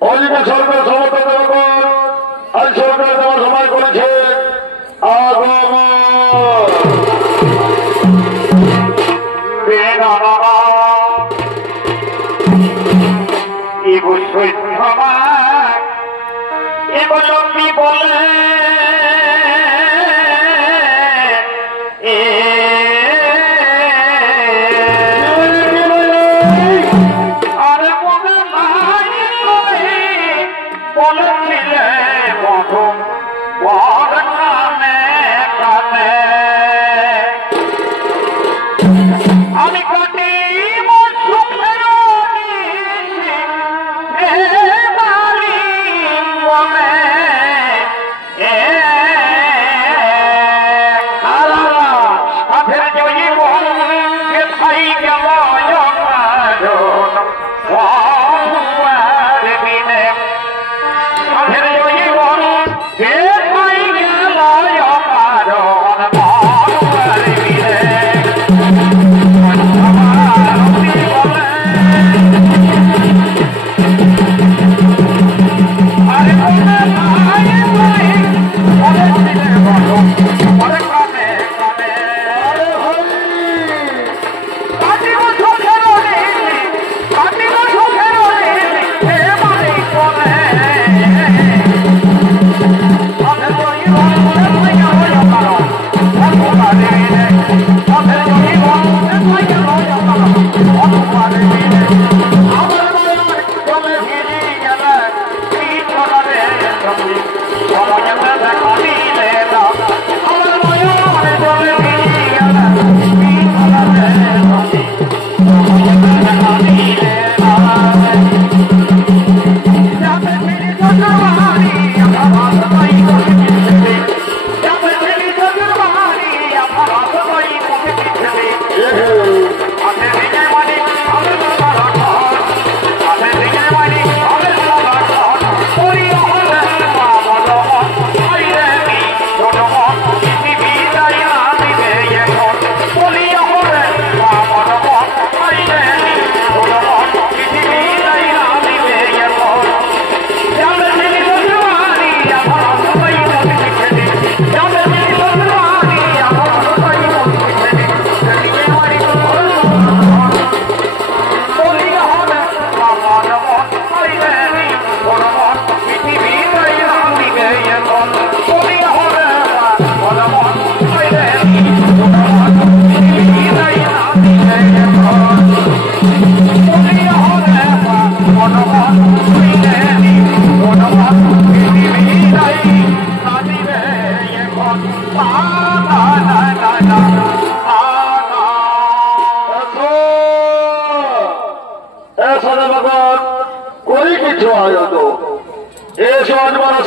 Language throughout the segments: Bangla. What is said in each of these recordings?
অজিত সরকার সমর্থন দেবগণ আজ সরকার দেওয়ার সময় করেছে আগমন এগোলম্বী বলে আর মনে নাই বলেছিলে মধুম বর কানে কানে আমি কাটি মন সুখের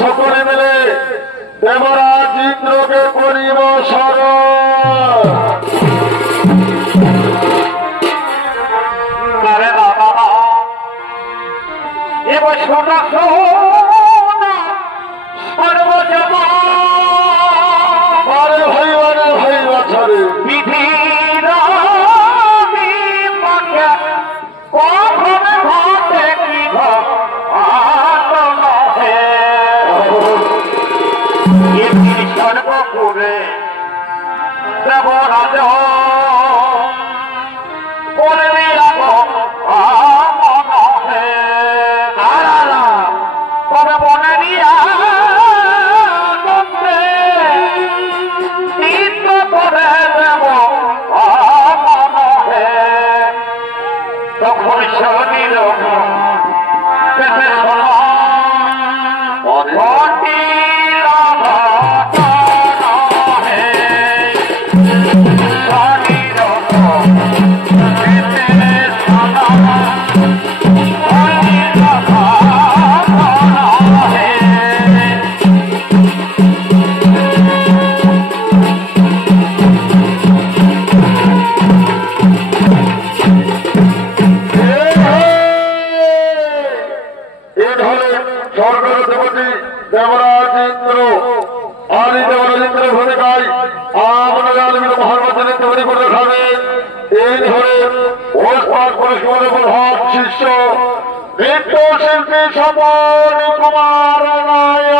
সকলে মিলে দেবরাজ ইন্দ্রকে করিব এবার সোনা সর্বজম বিধির কখন ঘটে কি সর্বপুরে দেবরাজ বলবি তবে মনে নিয়া চিত্ত করে দেব তখন শনির দেবরাজ ইন্দ্র আদি দেবরাজ ইন্দ্র ভূমিকায় আমাদের মহারাজ তৈরি করে দেখাবে এই ধরে ওস্তাদ পরস্পরের প্রভাব শিষ্য নৃত্যশিল্পী স্বপন কুমার রায়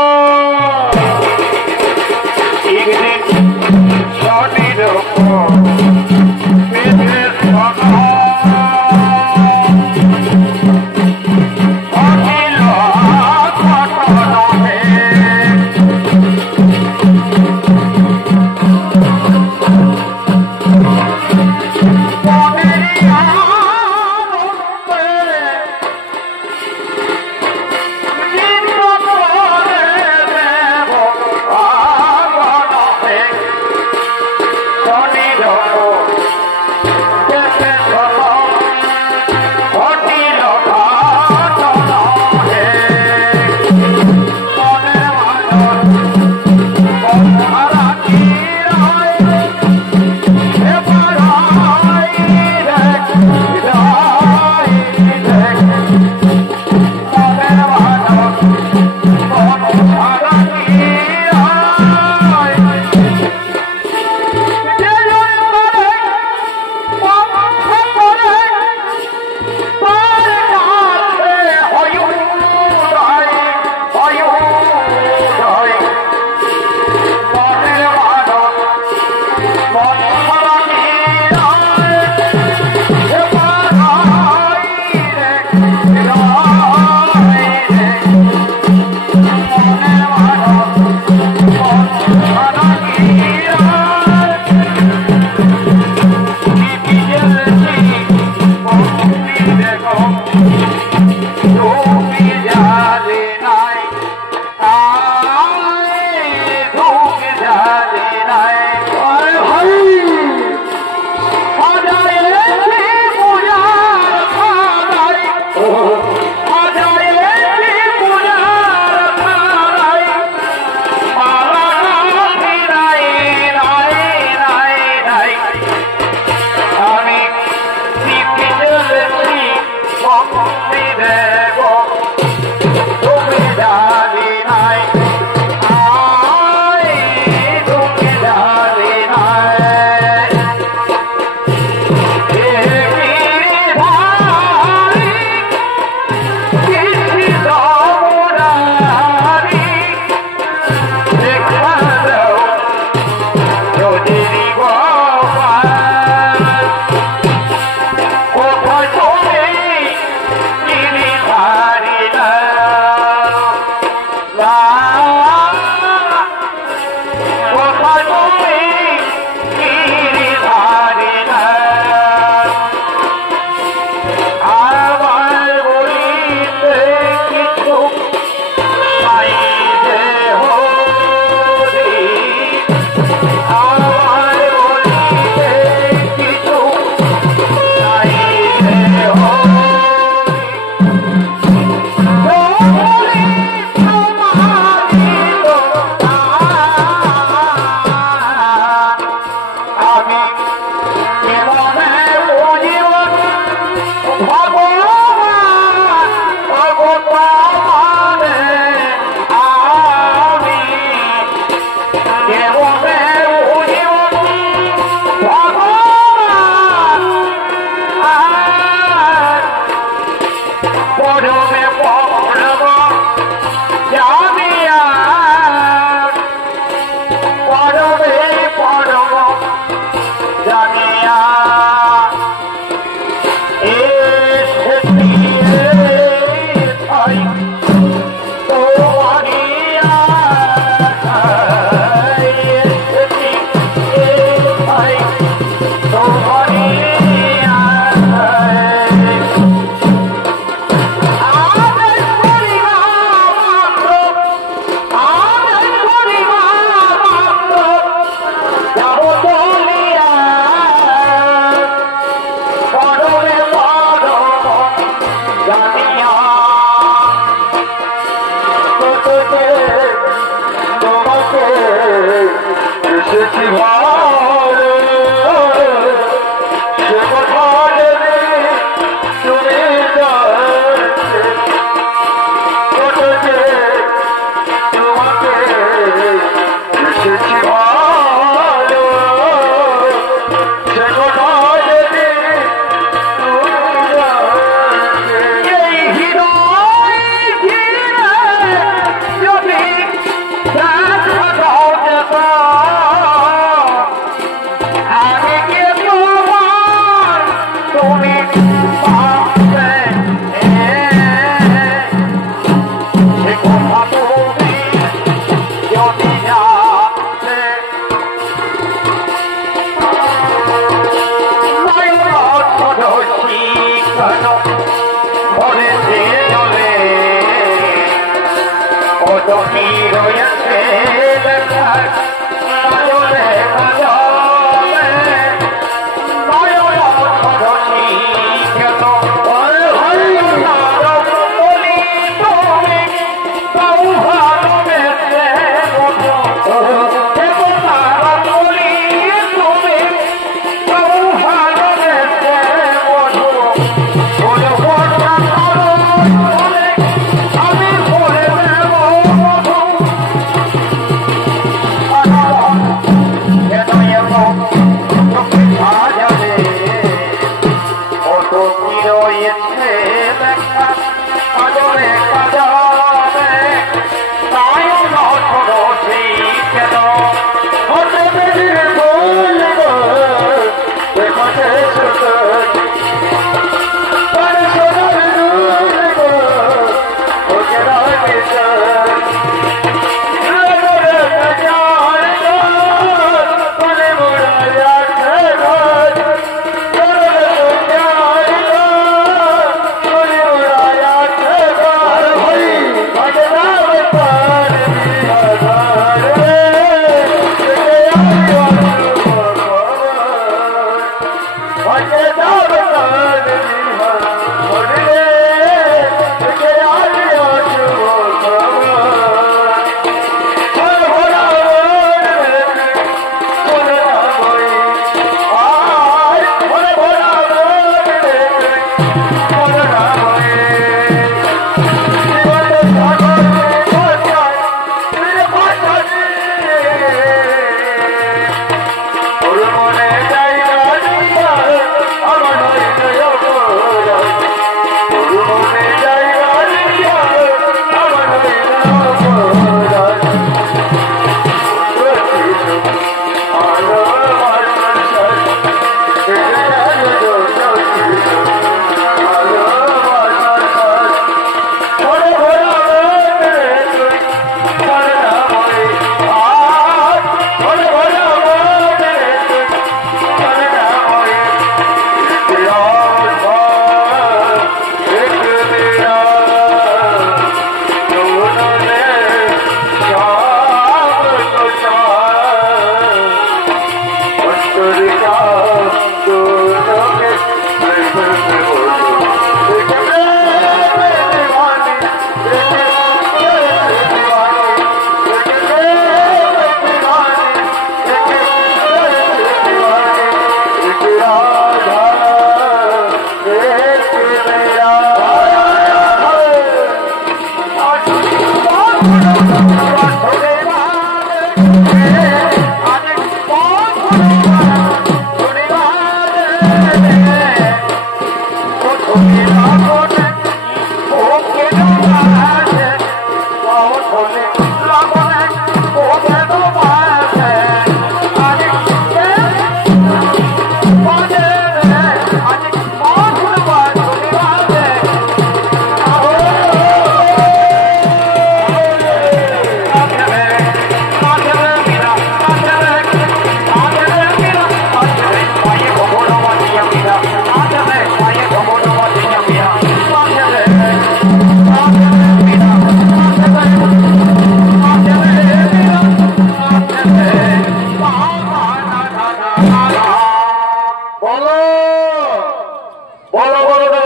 hero তুমি রয়েছে দেখার কাজলে কাজলে নয়ন ধরণী কেন বলি তুমি বাবু ভালোবেসে বলো বলি তুমি বাবু ভালোবেসে বলো আমি বলে দেব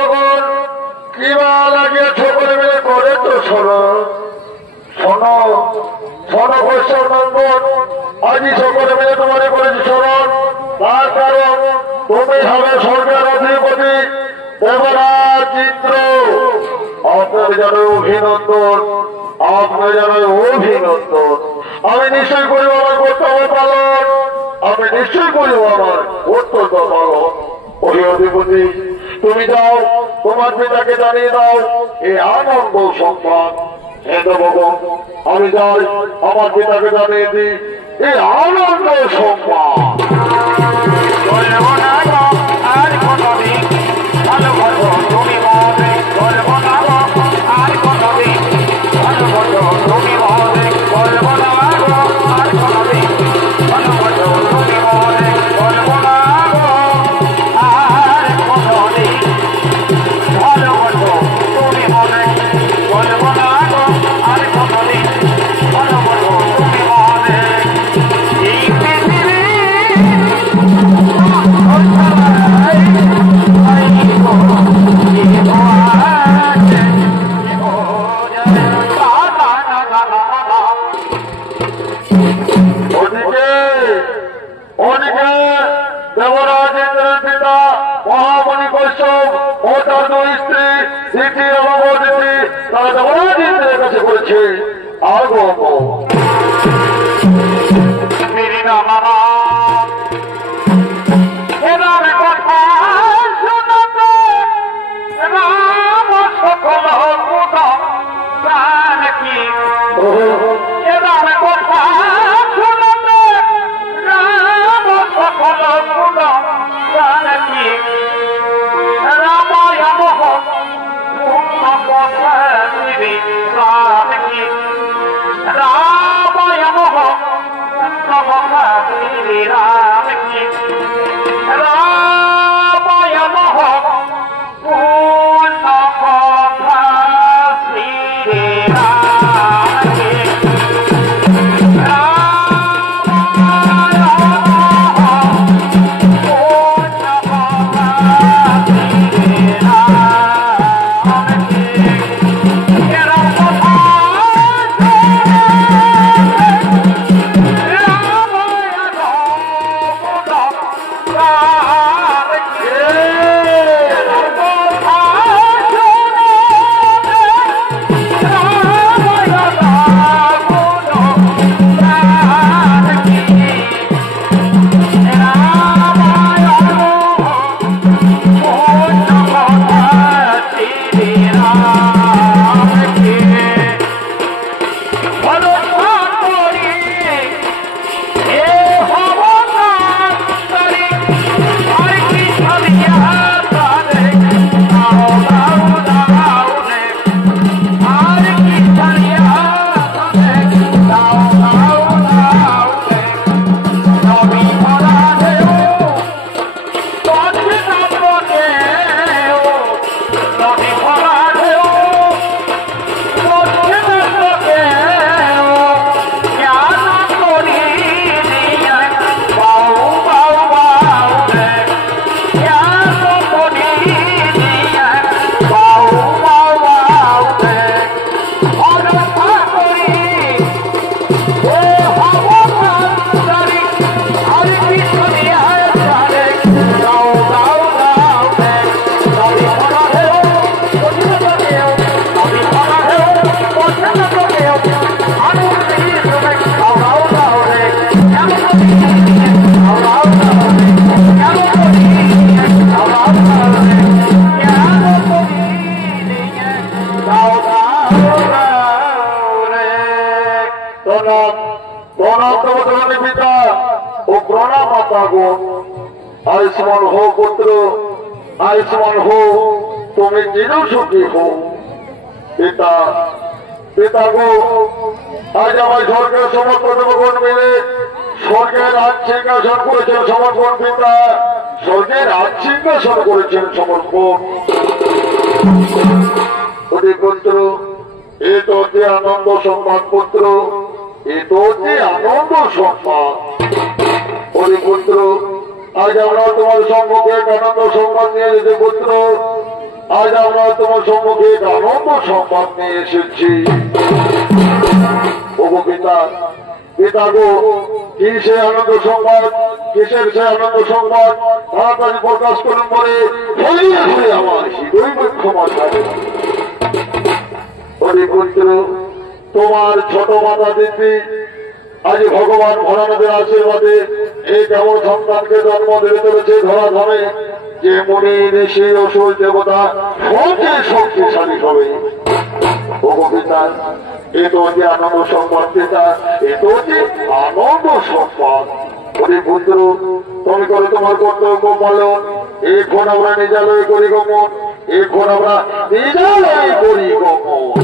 আজি সকলে মিলে তোমারে করেছি স্মরণ, তার কারণ তুমি হবে স্বর্গের অধিপতি দেবরাজ ইন্দ্র। আপনি জানো অভিনন্দন, আপনি জানো অভিনন্দন। আমি নিশ্চয় করিব আমার কর্তব্য পালন, আমি নিশ্চয় করিব আমার কর্তব্য পালন। ওই অধিপতি তুমি যাও, তোমার পিতাকে জানিয়ে দাও এই আনন্দ সংবাদ। হে দেবগণ, আমি যাই, আমার পিতাকে জানিয়ে দিই এই আনন্দ সংবাদ। আর কোনদিন ভালো ভালো তুমি মনে বলবো না, আর কোনদিন ভালো ভালো তুমি মনে বলবো না, আর কোনদিন ভালো ভালো তুমি মনে বলবো না, আর কোনদিন ভালো ভালো তুমি মনে বলবো না, আর কোনদিন করেছে আগম। এবার কথা শুনতে রাম সকল কুদম জানকি। এবার কথা শুনতে রাম সকল কুদম জানকি। রামায়ণ পূর্ণ কথা শ্রী জানকি। রামায়ণ পূর্ণ কথা শ্রী রামকি। রামায়ণ পূর্ণ কথা শ্রী রামকি। পিতা ও প্রণাম মাতা গো। আয়ুষ্মান হো পুত্র, আয়ুষ্মান হো, তুমি চির সুখী হো। পিতা পিতা গো, আজ আমার স্বর্গের সমস্ত দেবগণ মিলে স্বর্গের রাজ সিংহাসন করেছেন সমর্পণ। পিতা স্বর্গের রাজ সিংহাসন করেছেন সমর্পণ। পুত্র এ তো অতি আনন্দ সংবাদ পুত্র, এ তো অতি আনন্দ সংবাদ। পুত্র আজ আমরা তোমার সম্মুখে আনন্দ সংবাদ নিয়ে এসেছি পুত্র। আজ আমরা তোমার সম্মুখে আনন্দ সংবাদ নিয়ে এসেছি। ওগো পিতা, পিতা গো, কি সে আনন্দ সংবাদ, কিসের সে আনন্দ সংবাদ তাড়াতাড়ি প্রকাশ করুন বলে আমার হৃদয় ক্ষমা থাকে। পুত্র তোমার ছোট মাতা দিদি আজ ভগবান ভোলানাথের আশীর্বাদে এই কেমন সন্তানকে জন্ম দিয়ে চলেছে ধরা ধরে যে মুনি ঋষি অসুর দেবতা সবচেয়ে শক্তিশালী হবে। পিতা এ তো অতি আনন্দ সংবাদ। পিতা এ তো অতি আনন্দ সংবাদ। পুত্র তুমি করে তোমার কর্তব্য পালন। এখন আমরা নিজালয় করি গমন, এখন আমরা নিজালয় করি গমন।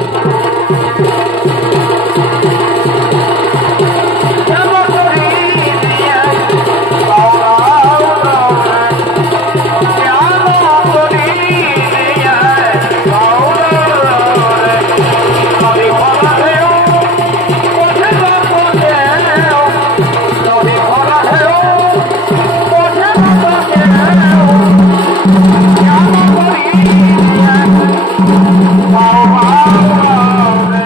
Oh,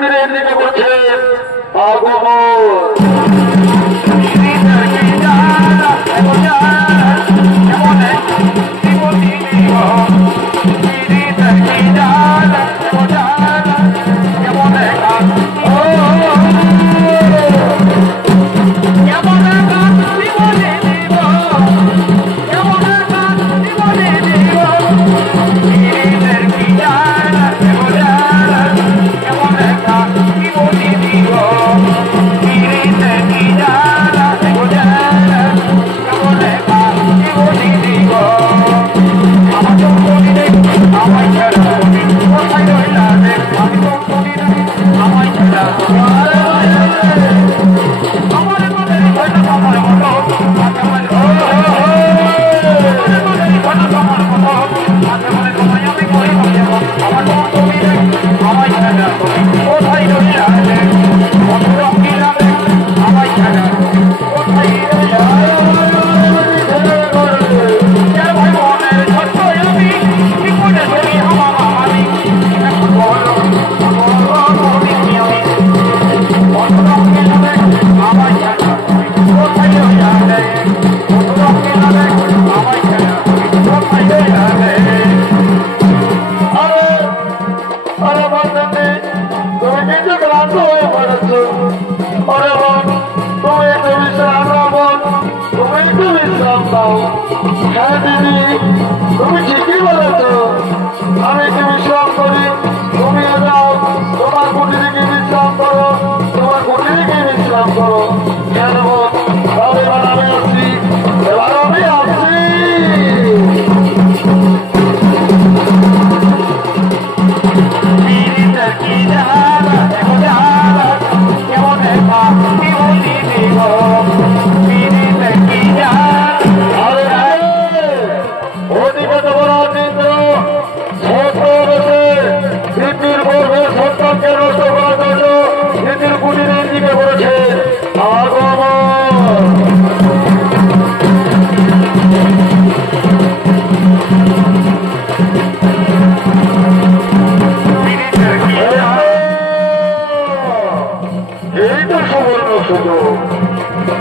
কুটিরের দিকে করছে আগমন। হ্যাঁ দিদি, তুমি ঠিকই বলেছ। আমি একটু বিশ্রাম করি, তুমিও যাও তোমার কুটিরে গিয়ে বিশ্রাম করো, তোমার কুটিরে গিয়ে বিশ্রাম করো। কেন তবে এবার আমি আসছি, এবার আমি আসছি।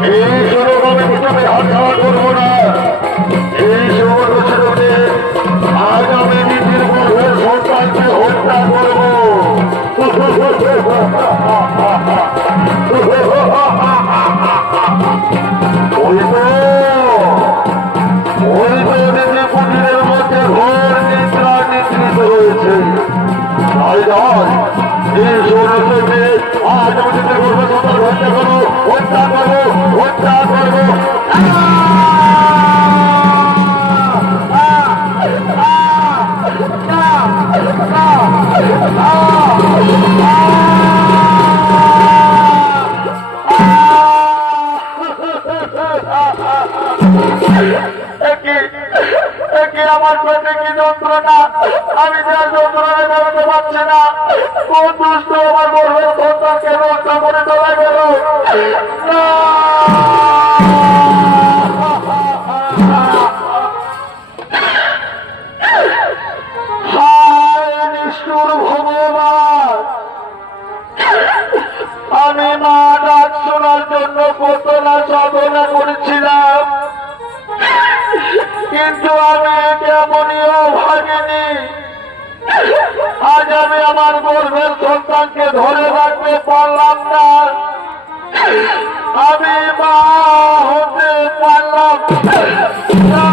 এই সুযোগ আমি প্রথমে হাতছাড়া করবো না। এই সুবর্ণ সুযোগে আজ আমি নিজের গর্ভের সন্তানকে হত্যা করবো। ওই তো নিজের কুটিরের মধ্যে ঘোর নিদ্রা নিদ্রিত রয়েছে। তাই নয়, এই সুযোগে আজ আমি নিজের গর্ভের সন্তান হত্যা করবো, হত্যা করবো, হত্যা করবো। আমার পেটে কি যন্ত্রণা, আমি যা যন্ত্রণায় বেরোতে পারছি না। কোন দুষ্ট আমার গর্ভের সন্তানকে রক্ষা করে চলে গেল। হায় নিষ্ঠুর ভগবান, আমি মা ডাক শোনার জন্য কত না সাধনা করেছিলাম, কিন্তু আমি কেমনিও ভাগিনি। আজ আমি আমার গর্ভের সন্তানকে ধরে রাখতে পারলাম না, আমি মা হতে পারলাম না।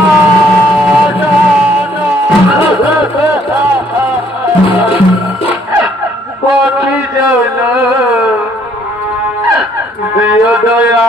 পথি যেন দিও দয়া,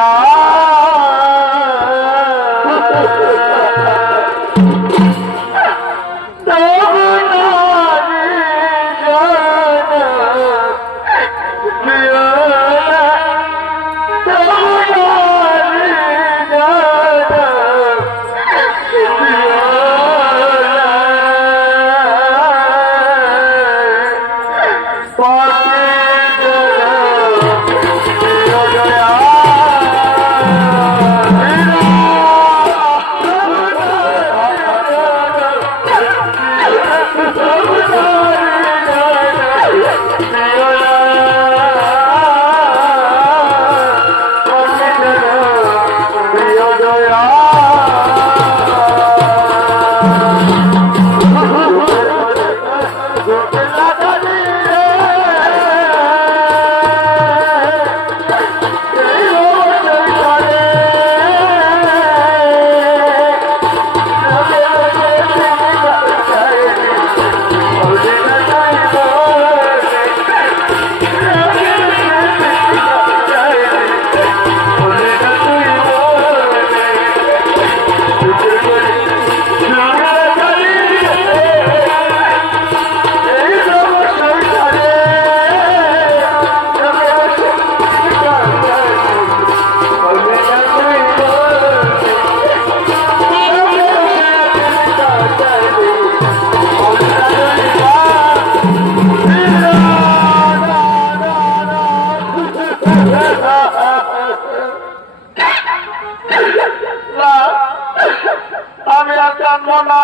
জানবো না,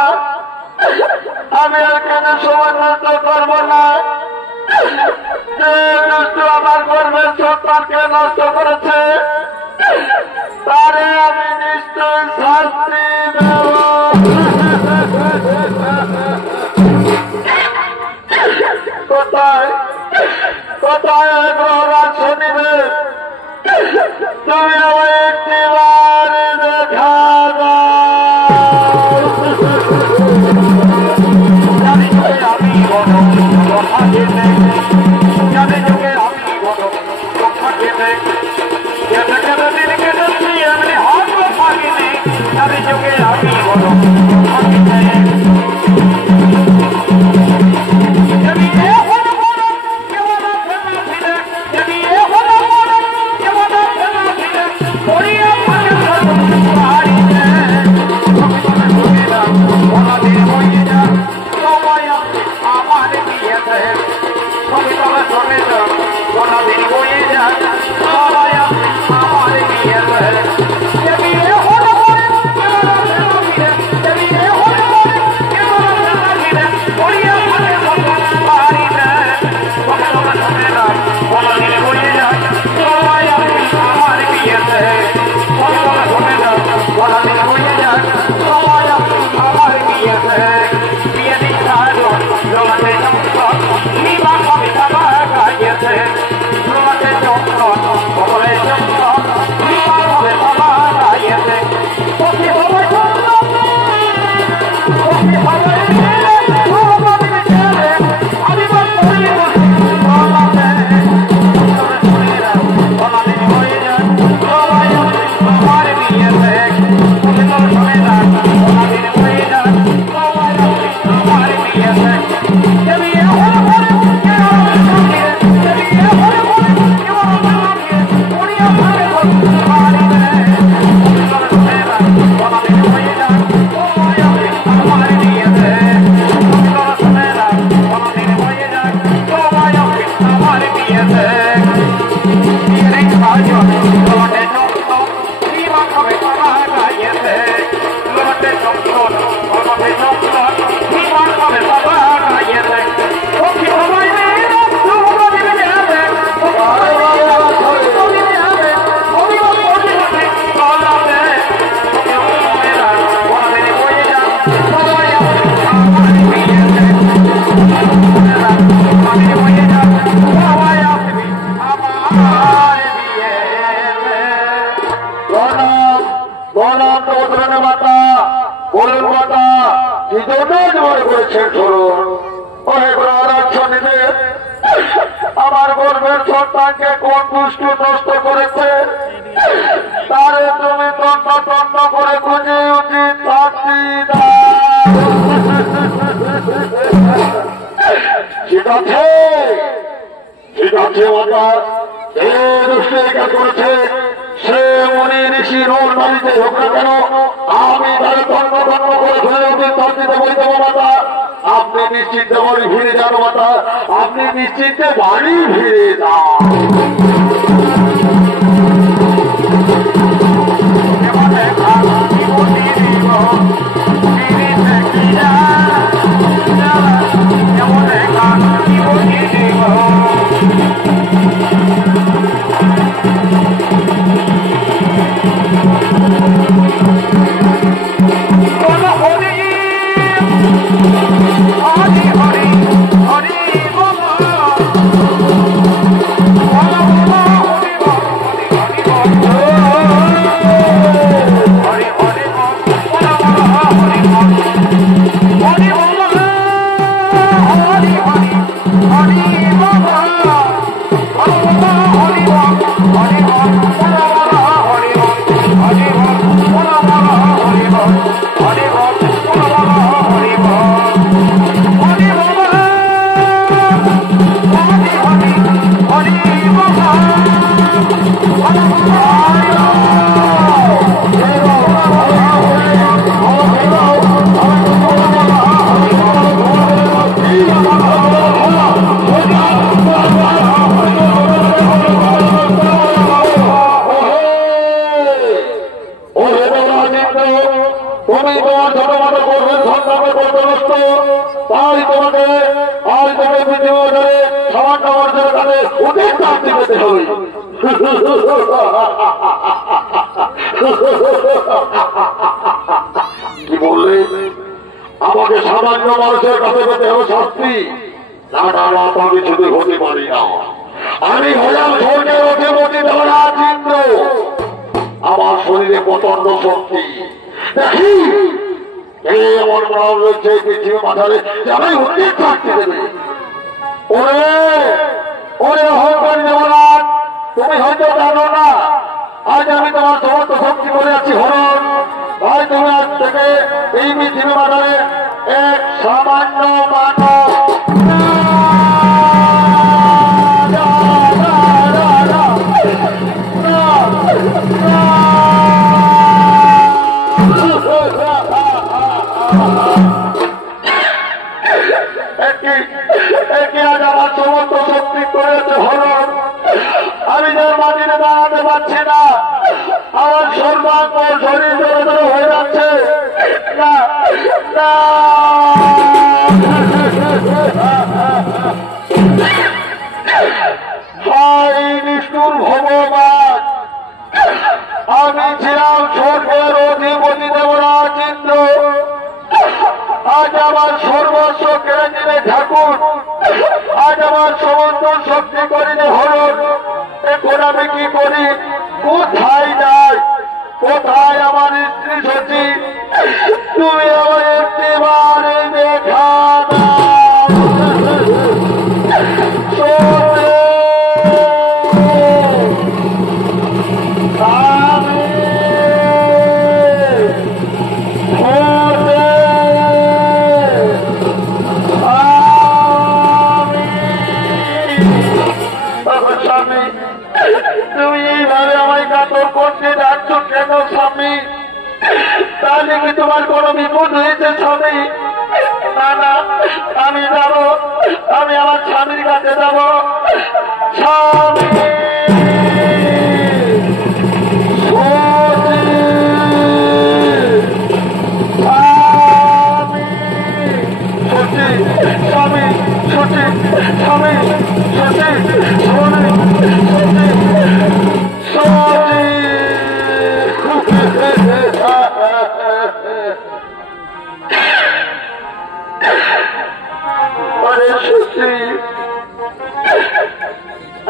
আমি এখানে সময় নষ্ট করবো না। যে দুষ্ট আমার গর্বের সন্তানকে নষ্ট করেছে তারে আমি নিশ্চয় শাস্তি দেব। কোথায় কোথায় গ্রহরাজ শুনিবে, তুমি আমায় একটিবার দেখা দাও। জানি যুগে আমি বড় কথা জেনে, জানি যুগে আমি বড় কথা জেনে, কেটে কেটে দিন কেটেছি এমনি হাত পারিনি। জানি যুগে আমি বড় কথা জেনে, আমার গর্বের সন্তানকে কোন দুষ্টু নষ্ট করেছে তারে তুমি তন্ন তন্ন করে খুঁজে উচিত শাস্তি দাও। ঠিক আছে ঠিক আছে বাবা, যে দুষ্টু কাজ করেছে সে মুনি ঋষি রোড বাড়িতে হোক না কেন আমি তারে তন্ন তন্ন করে খুঁজে উচিত শাস্তি দেবো দেবো মাতা। আপনি নিশ্চিন্তে বাড়ি ফিরে যান মাতা, আপনি নিশ্চিন্তে বাড়ি ফিরে যান। Hare Hare Hare Baba, Baba Baba. তুমি তোমার ছোটখাটো করবেন সন্তানকে করতে ব্যস্ত, তাই তোমাকে আজ থেকে পৃথিবী বাজারে সামান্য মানুষের কাছে অধিক শাস্তি পেতে হবে। কি বললে? আমাকে সামান্য মানুষের কাছে পেতে হবে শাস্তি? না না না, তা কিছুতে হতে পারি না। আমি হলাম স্বর্গের অধিপতি ধরাজ ইন্দ্র। আমার শরীরে প্রচন্ড শক্তি। দেখি এমন মনে রয়েছে পৃথিবী মাথারে যাবে অনেক থাকতে দেবে। ওরে ওরে অহংকারী দেবরাজ, তুমি হয়তো জানো না আজ আমি তোমার সমস্ত শক্তি করে আছি হরণ। ভাই তুমি আজ থেকে এই পৃথিবী মাথারে এক সামান্য মানব। আমার সমস্ত শক্তি করেছে হরণ। আমি যার মাটিতে দাঁড়াতে পারছি না, আমার সর্বাঙ্গ শরীর ধরে ধরে হয়ে যাচ্ছে। না না, হাই নিষ্ঠুর ভগবান, আমি ছিলাম স্বর্গের অধিপতি দেবরাজ ইন্দ্র। আজ আমার সর্বস্ব কেড়ে নিলে ঠাকুর, আজ আমার সমস্ত শক্তি করিলে হরণ। এখন আমি কি করি? কোথায় যাই? কোথায় আমার স্ত্রী সতী? তুমি আমার একটিবারে দেখা তুমি এইভাবে আমায় কাতর করতে যাচ্ছ কেন স্বামী? তাহলে কি তোমার কোনো বিপদ হয়েছে স্বামী? না না, আমি যাব, আমি আমার স্বামীর কাছে যাব। স্বামী স্বামী সতী, স্বামী সতী, স্বামী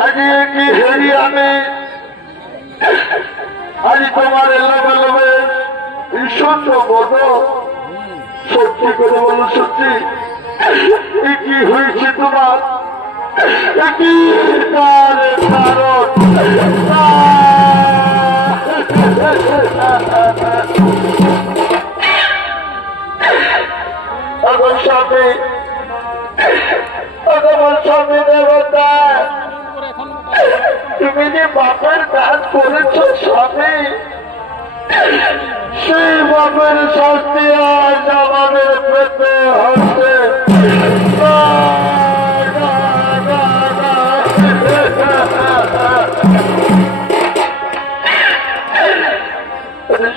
আজকে কি হেরি আমি আজ তোমার এলোবে লোবে ভীষণ বড় সত্যি করে বলো, সত্যি কি হয়েছে তোমার? কি কারণ? আমার স্বামী, আমার স্বামী দেবতা, তুমি যে বাপের কাজ করেছ স্বামী, সেই বাপের শাস্তি আজ আমাদের পেতে হচ্ছে।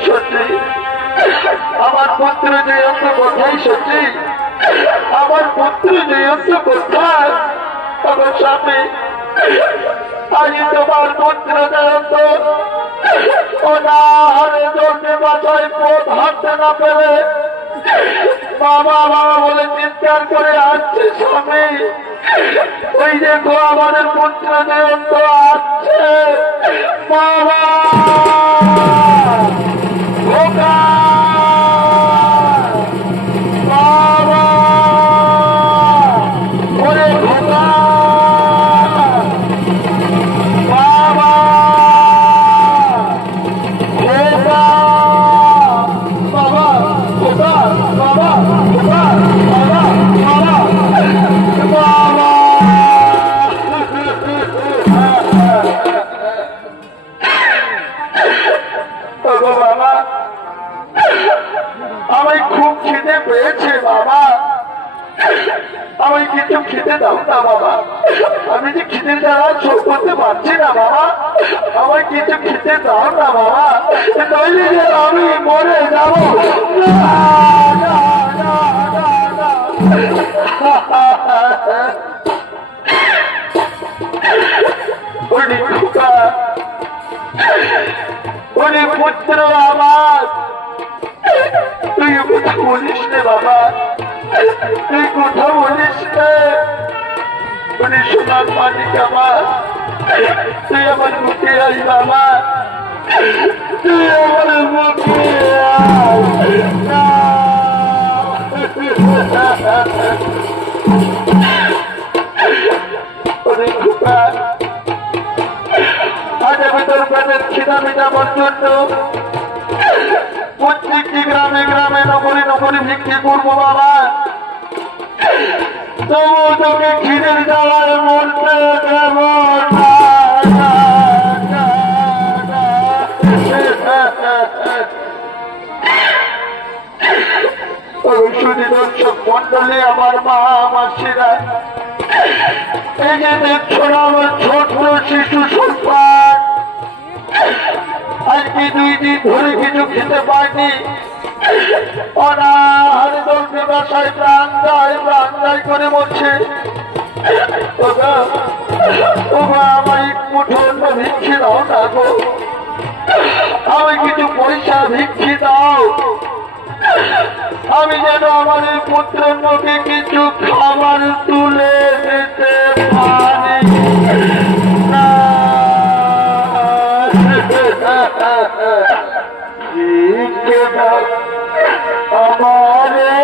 সত্যি আমার পুত্র জয়ন্ত কোথায়? সত্যি আমার পুত্র জয়ন্ত কোথায়? আমার স্বামী, আজ তোমার পুত্র জয়ন্ত ওনারে জন্মে বাসায় পথ হাঁটতে না পেরে বাবা বাবা বলে চিৎকার করে আসছে স্বামী। ওই যে আমাদের পুত্র জয়ন্ত আসছে বাবা। আমি কিছু খেতে দাও না বাবা, আমি যে খেতে দ্বারা শোক করতে পারছি না বাবা, আমার কিছু খেতে দাও না বাবা, নইলে যে আমি মরে যাবো। পুত্র আমার, তুই কথা বলিস রে বাবা, তুই কথা বলিস রে, উনি সোনার মালিক আমার, তুই আমার মুখে আই বাবা, তুই আমার মুখে আজ আমি তোর পেটের খিদা মিটাবার জন্য প্রত্যেকটি গ্রামে গ্রামে নগরী নগরী ভিক্ষে করবো বাবা, তবু তোকে খিদের জ্বালায় মরতে দেব না। সুদী দর্শক মন্ডলী, আমার মা মাসিরা, এই যে দেখছো না আমার ছোট্ট শিশু সন্তান, আজকে 2 দিন ধরে কিছু খেতে পাইনি, অনাহারে দলকে বাসায় প্রাণ যায় করে মরছে। আমার এক মুঠো অন্য ভিক্ষে দাও না গো, আমি কিছু পয়সা ভিক্ষে দাও, আমি যেন আমার এই পুত্রের মুখে কিছু খাবার তুলে দিতে পারি না। আমারে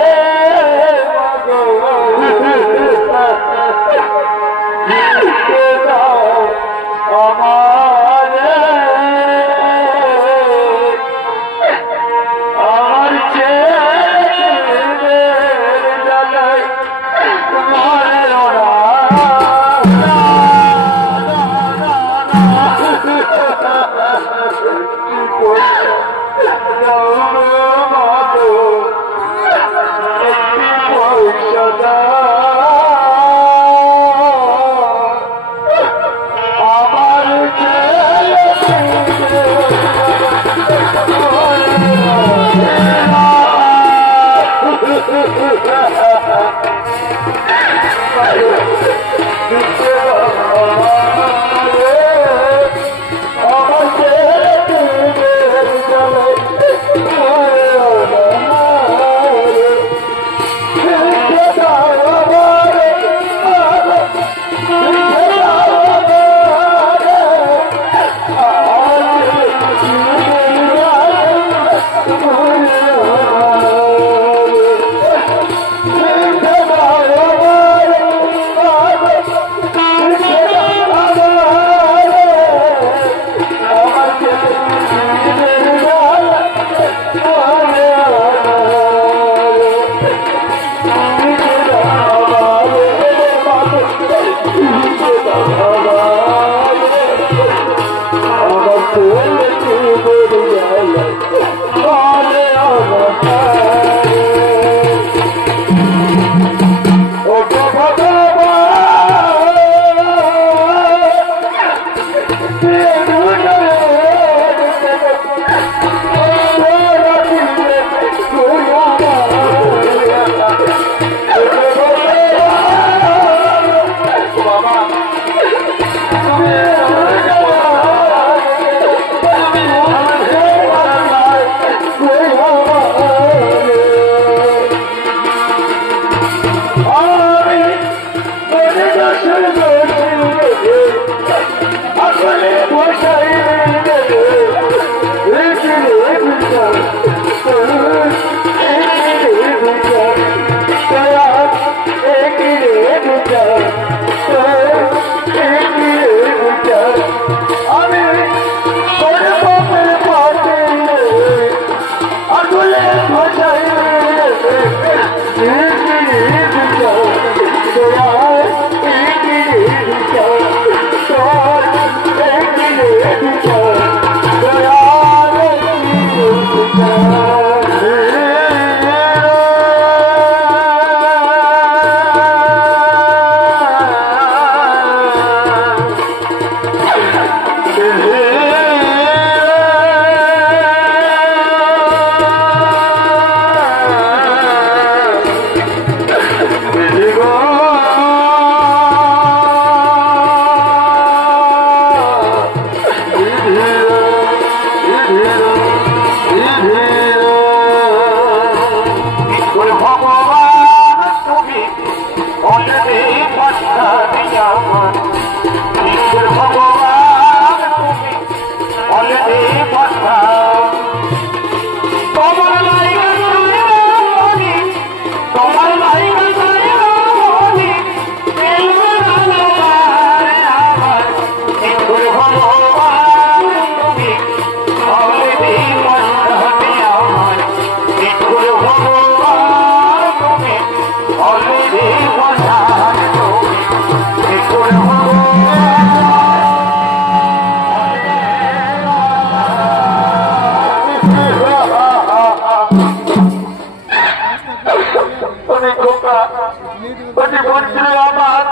যদি বলছিল আমার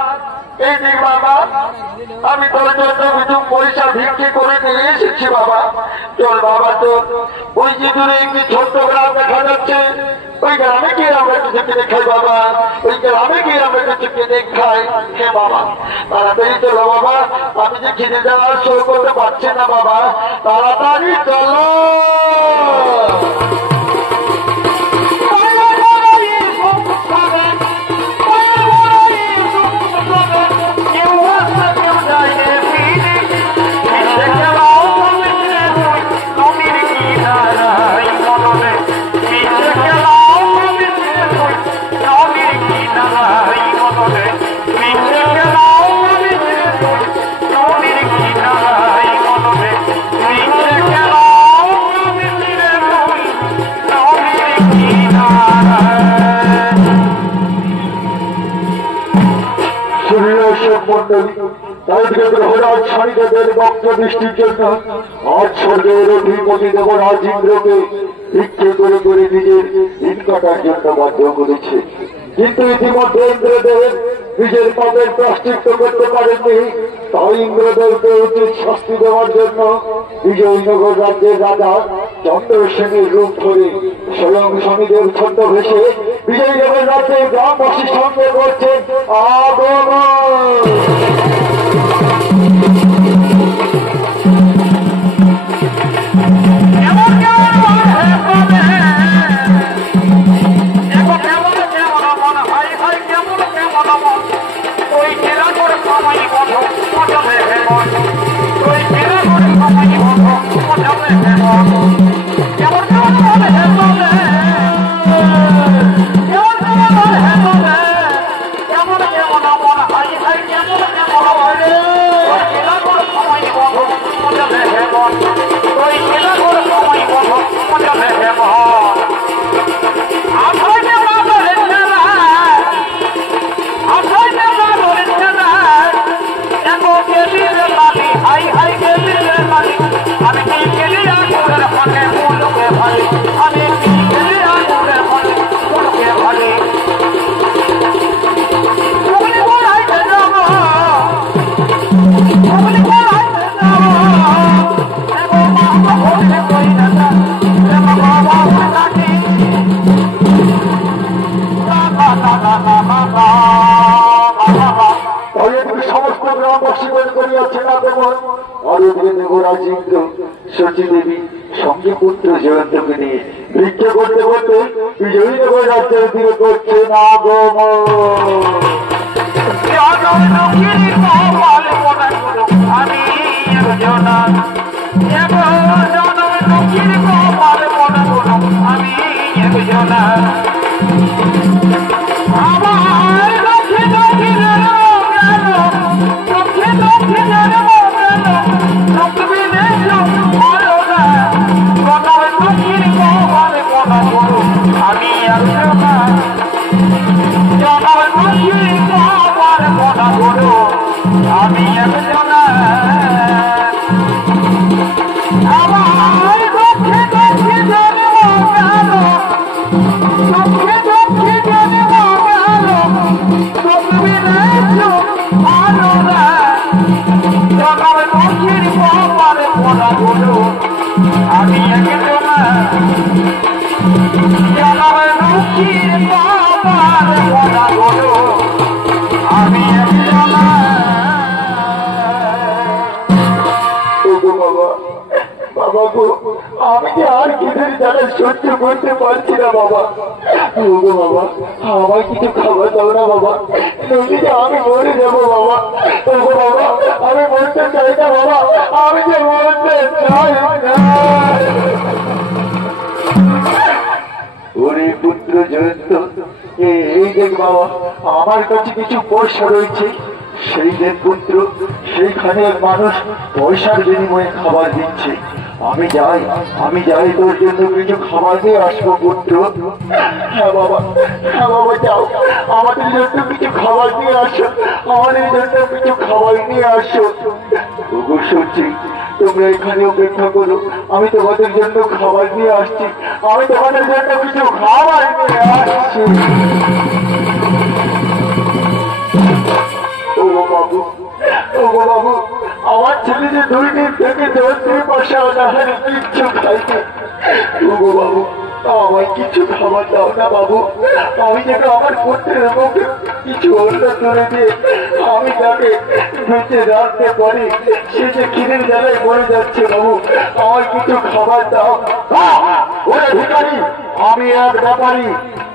এই দিক বাবা, আমি তোর জন্য কিছু পয়সা ভিক্ষে করে নিয়ে এসেছি বাবা। চল বাবা, তোর ওই যে দূরে একটি ছোট্ট গ্রাম দেখা যাচ্ছে, ওই গ্রামে গিয়ে আমরা কিছু কিনে খাই বাবা, ওই গ্রামে গিয়ে আমরা কিছু কিনে খাই। হ্যাঁ বাবা, তাড়াতাড়ি চলো বাবা, আমি যে খিদে যাওয়ার শো করতে পারছি না বাবা, তাড়াতাড়ি চলো। বৃষ্টির জন্য আজ স্বর্গের অধিপতি দেবরাজ ইন্দ্রকে ভিক্ষে করে করে নিজের দিন কাটার জন্য বাধ্য করেছে, কিন্তু ইতিমধ্যে ইন্দ্রদেব নিজের পাপের প্রায়শ্চিত্ত করতে পারেননি। তাই ইন্দ্রদেবকে উচিত শাস্তি দেওয়ার জন্য বিজয়নগর রাজ্যের রাজা চন্দ্রসেনের রূপ ধরে স্বয়ং শনিদেব ছদ্মবেশে বিজয়নগর রাজ্যের গ্রামবাসীর সঙ্গে করছেন আগমন। সচিদেবী সঙ্গে পুত্র জয়ন্তকে নিয়ে ভিক্ষা করতে করতে বিজয়নগর রাজ্যের দিকে করছেন আমি যে আর খিদের জ্বালা সহ্য করতে পারছি না বাবা। ওগো বাবা, আমার কিছু খাবার দাও না বাবা, নদীতে আমি মরে যাবো বাবা। ওগো বাবা, আমি মরতে চাই না বাবা, আমি যে মরতে চাই না। ওরে পুত্র জয়ন্ত, এই দেখ বাবা, আমার কাছে কিছু পয়সা রয়েছে, সেই দেখ পুত্র, সেইখানে এক মানুষ পয়সার বিনিময়ে খাবার দিচ্ছে। আমি যাই তোর জন্য কিছু খাবার দিয়ে আসবো পুত্র। হ্যাঁ বাবা, যাও, আমাদের জন্য কিছু খাবার নিয়ে আসো, আমাদের জন্য কিছু খাবার নিয়ে আসো। সত্যি তোমরা এখানে অপেক্ষা করো, আমি তোমাদের জন্য খাবার নিয়ে আসছি, আমি তোমাদের জন্য কিছু খাবার নিয়ে আসছি। অনাহারে কিচ্ছু খাইনি। ওগো বাবু, আমায় কিছু খাবার দাও না বাবু। আমি যেন আমার পুত্রের মুখে কিছু অন্য তুলে দিয়ে আমি তাকে বেঁচে রাখতে পারি। সে যে খিদের জ্বালায় মরে যাচ্ছে বাবু, আমার কিছু খাবার দাও। ওরে ভিখারি, আমি এক ব্যাপারী,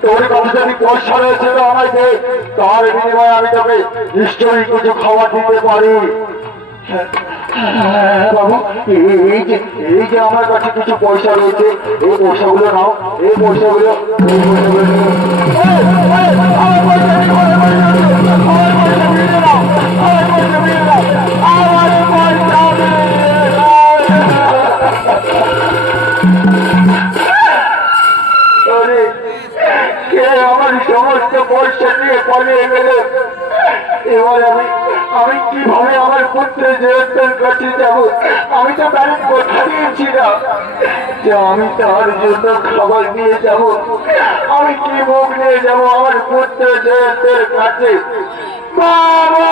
তোর কাছে যদি পয়সা রয়েছে তো আমায় দে, তার বিনিময়ে আমি তোকে নিশ্চয়ই কিছু খাবার দিতে পারি। বাবু, এই যে আমার কাছে কিছু পয়সা রয়েছে, এই পয়সাগুলো নাও, এই পয়সাগুলো আমার সমস্ত পয়সা নিয়ে পালিয়ে গেল। এবার আমি কিভাবে আমার পুত্রের জেলের কাছে যাব? আমি তো তাকে কথা দিয়েছি না যে আমি তার জন্য খাবার নিয়ে যাব। আমি কি মুখ নিয়ে যাব আমার পুত্রের জেলের কাছে? বাবা,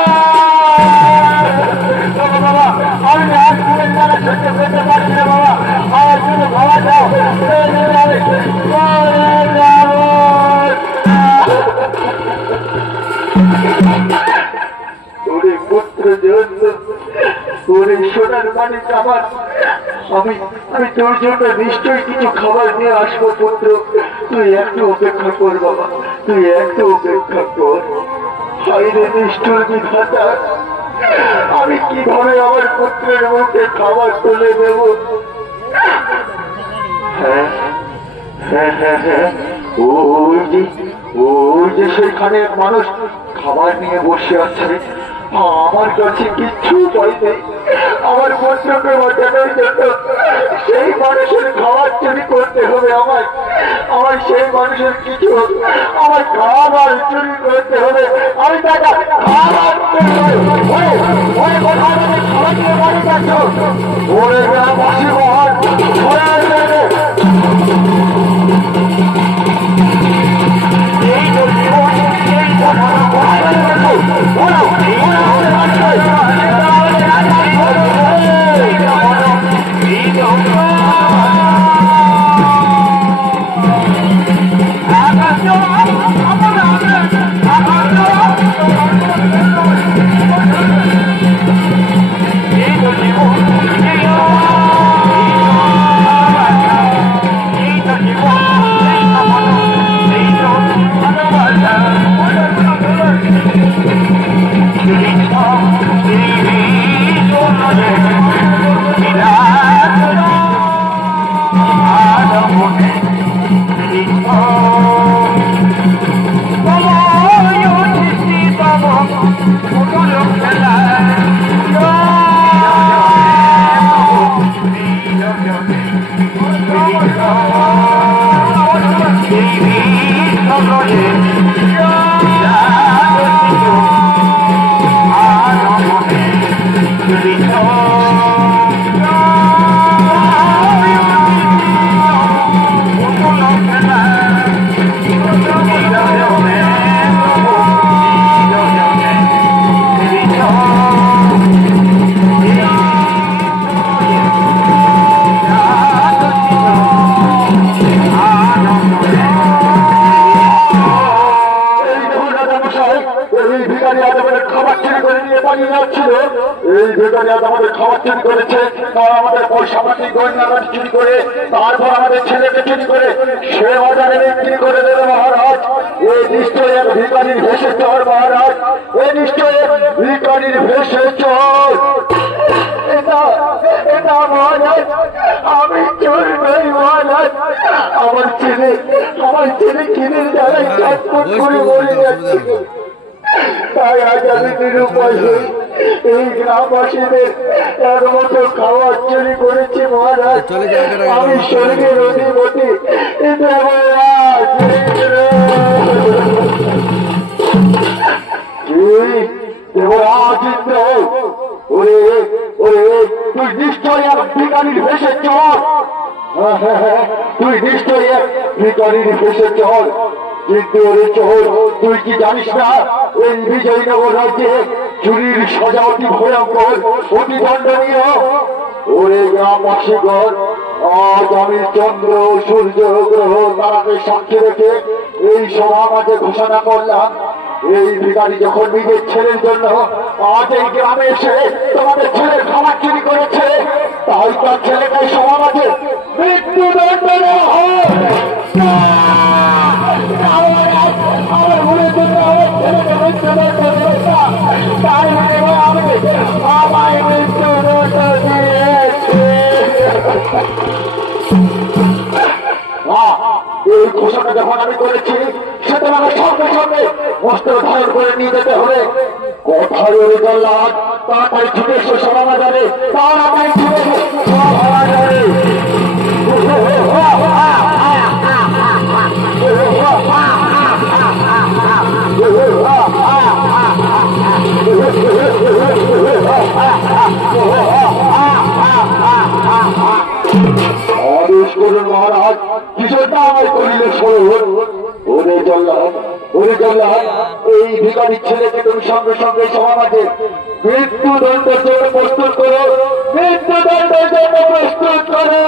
বাবা, আমি আজ পুরের দ্বারা সহ্য করতে পারছি না বাবা, আমার জন্য খাবার দাও। পুত্র জন্য সোনার মানিক আমার, আমি তোর জন্য নিশ্চয়ই কিছু খাবার নিয়ে আসবো পুত্র। তুই একটু অপেক্ষা কর বাবা, তুই একটু অপেক্ষা কর। হাইরে নিষ্ঠুর বিধাতা, আমি কিভাবে আমার পুত্রের মুখে খাবার তুলে দেব? হ্যাঁ হ্যাঁ হ্যাঁ হ্যাঁ, ওই যে সেখানে মানুষ খাবার নিয়ে বসে আছে। আমার কাছে কিচ্ছু উপায় নেই, আমার পুত্রকে বাঁচানোর জন্য সেই মানুষের খাবার চুরি করতে হবে। আমার সেই মানুষের কিছু আমার খাবার চুরি করতে হবে। আমি তাকে খাবার নিয়ে বাড়ি যাচ্ছ ওরে গ্রামবাসী মহান খাবার চুরি করেছে, আমাদের পয়সা পাতি গয়নাগাটি চুরি করে, তারপর আমাদের ছেলেকে চুরি করে সে বাজারে বিক্রি করে দেবে মহারাজ। এই নিশ্চয় এক ভিখারির ভেসে চোর মহারাজ, এই নিশ্চয় এক ভিখারির ভেসে চোর। এটা মহারাজ, আমি চোর নই মহারাজ। আমার ছেলে খিদের জ্বালায় চটপট করে মরে যাচ্ছে। তাই আজ আমি নিরুপায় হই এই গ্রামবাসীদের একমতো খাবার চুরি করেছি মহারাজ। আমি স্বর্গের অধিপতি তুই নিশ্চয় এক ভিখারির ভেসে চল, তুই নিশ্চয় এক ভিখারির ভেসে চল। কিন্তু ওরে চোর, তুই কি জানিস না এই বিজয়নগর রাজ্যে চুরির সজা অতি ভয়ঙ্কর, অতি দণ্ডনীয়। ওরে গ্রামবাসীগণ, আজ আমি চন্দ্র সূর্য গ্রহ তারাকে সাক্ষী রেখে এই সভা মাঝে ঘোষণা করলাম, এই ভিখারি যখন নিজের ছেলের জন্য আজ এই গ্রামে এসে তোমাদের ছেলের খাবার চুরি করেছে, তাই তার ছেলেকে সভা মাঝে মৃত্যুদণ্ড দেওয়া হয়। আমার ভুলের জন্য আমার ছেলেকে মৃত্যুদণ্ড দিয়েছে, তাই আমায় মৃত্যুদণ্ড দিয়েছে। এই ঘোষণা যখন আমি করেছি, সে তোমাকে সঙ্গে সঙ্গে অস্ত্র ধারণ করে নিয়ে যেতে হবে। কোথায় ওই জল্লাদ, তাড়াতাড়ি ছুটে এসে সভা বাজারে, তাড়াতাড়ি ছুটে সভা বাজারে। আদেশ করুন মহারাজ, কিশোরটা আমায় করিলে শোন। ওরে জল্লাদ, ওরে জল্লাদ, এই ভিখারির ছেলেকে তুমি সঙ্গে সঙ্গে সমাজে মৃত্যুদণ্ডের জন্য প্রস্তুত করো, মৃত্যুদণ্ডের জন্য প্রস্তুত করো।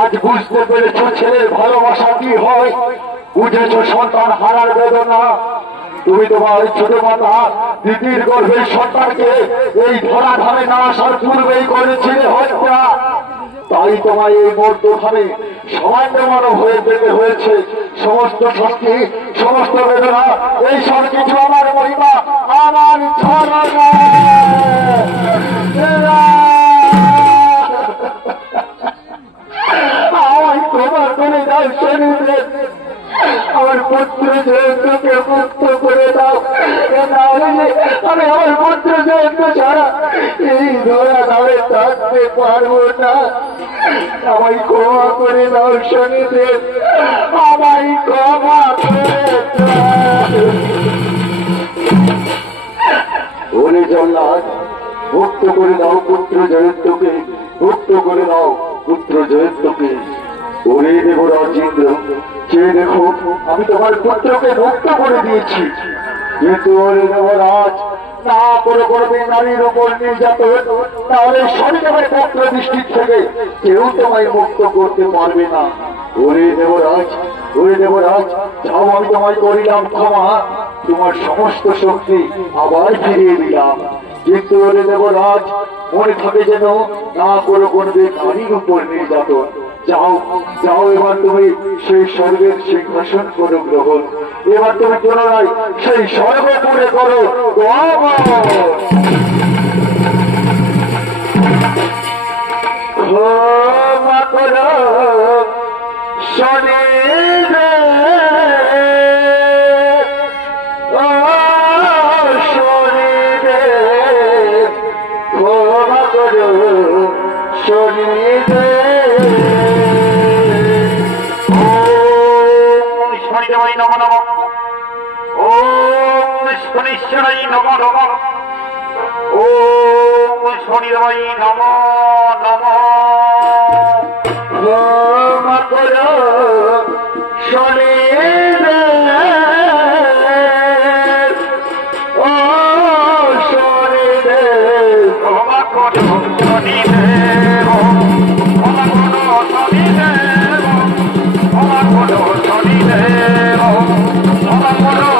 আজ বুঝতে পেরেছ ছেলের ভালোবাসা কি হয়, বুঝেছ সন্তান হারার বেদনা। তুমি তোমার ছোট মাতা দিদির গর্ভের সন্তানকে এই ধরাধামে না আসার পূর্বেই করেছিলে হত্যা। তাই তোমায় এই মর্তভাবে সামান্য মানব হয়ে যেতে হয়েছে। সমস্ত শক্তি, সমস্ত বেদনা, এই সব কিছু আমার মহিমা, আমার ধারণা। আমার তোমার করে দাও শরীরে, আমার পুত্র জয়ন্তকে মুক্ত করে দাও। আমি আমার পুত্র জয়ন্ত ছাড়া এই ধরা নামে থাকতে পারবো না। আমায় ক্ষমা করে দাও শনিদেব, আমায় ক্ষমা করে দাও। ওরে জল্লাদ, মুক্ত করে দাও পুত্র জয়ন্তকে, মুক্ত করে দাও পুত্র জয়ন্তকে। ওরে দেবরাজ ইন্দ্র, চেয়ে দেখো, আমি তোমার পুত্রকে মুক্ত করে দিয়েছি, কিন্তু ওরে দেবরাজ না করে করবে নারীর উপর নির্যাতন, তাহলে শনিদেবের পত্র দৃষ্টির থেকে কেউ তোমায় মুক্ত করতে পারবে না। ওরে দেবরাজ, ওরে দেবরাজ, যাও, আমি তোমায় করিলাম ক্ষমা, তোমার সমস্ত শক্তি আবার ফিরিয়ে দিলাম। কিন্তু ওরে দেবরাজ, মনে থাকে যেন না করে করবে নারীর উপর নির্যাতন। যাও যাও, এবার তুমি সেই স্বর্গের সিংহাসন করো গ্রহণ, এবার তুমি পুনরায় সেই স্বর্গ পুরে করো। ক্ষমা করো শনিদেব, ও শনিদেব, ক্ষমা করো শনিদেব। ওম শনিদেবায় নমঃ নমঃ, ওম শনিশ্বরায় নমঃ নমঃ, ওম শনিদেবায় নমঃ নমঃ। ক্ষমা করো শনিদেব, ও শনিদেব, ক্ষমা করো শনিদেব, ক্ষমা করো শনিদেব, ক্ষমা করো শনিদেব, ক্ষমা করো